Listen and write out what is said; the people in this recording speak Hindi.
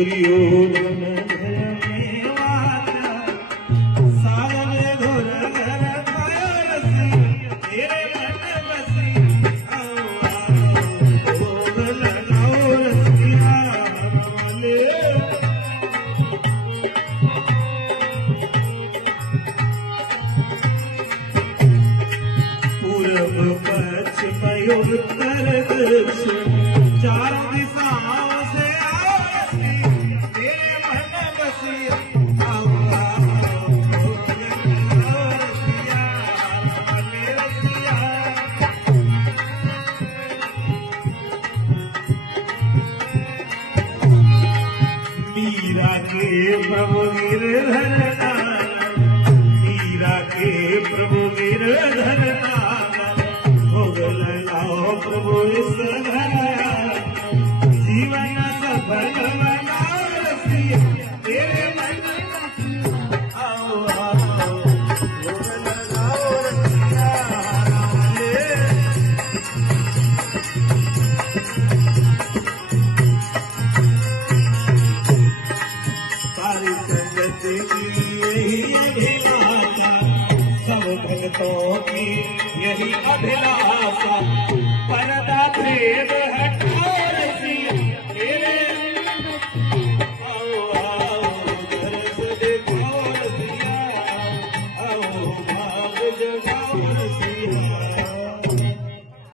दुर्योधन धर्मे वाचा सागरे धुर घर रसी तेरे मन बसी आओ आओ भोग लगाओ रसिया बोले पूरब पश्चिम उत्तर दक्षिण चारों दिशाओं से आओ रसी मेरे मन बसी आओ आओ भोग लगाओ रसिया बोले रसिया मीरा के प्रभु गिरधर मीरा के प्रभु गिरधर भोग लगाओ प्रभु इस घर